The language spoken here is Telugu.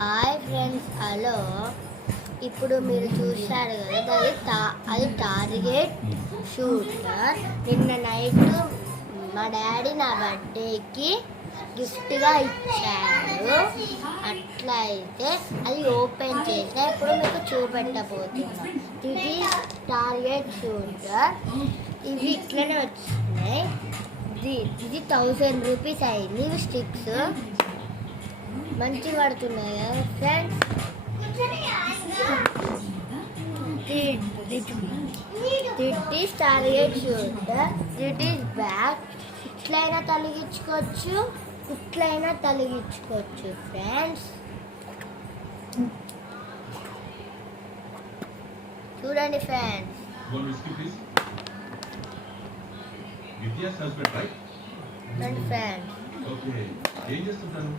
Hi friends, hello. ఇప్పుడు మీరు చూశారు కదా, అది టార్గెట్ షూటర్. నిన్న నైట్ మా డాడీ నా బర్త్డేకి గిఫ్ట్గా ఇచ్చారు. అట్లా అయితే అది ఓపెన్ చేస్తే ఇప్పుడు మీకు చూపెట్టబోతున్నాం. ఇది టార్గెట్ షూటర్. ఇవి ఇట్లనే వచ్చినాయి. ఇది 1000 రూపీస్ అయింది. ఇవి స్టిక్స్ మంచి పడుతున్నాయి కదా friends. This is target shooter. This is bag. ఇట్లయినా తొలగించుకోవచ్చు, ఇట్లయినా తొలగించుకోవచ్చు ఫ్రెండ్స్. చూడండి ఫ్రెండ్స్. చూడండి ఫ్రెండ్స్. ఓకే, ఏం చేస్తుంటారు?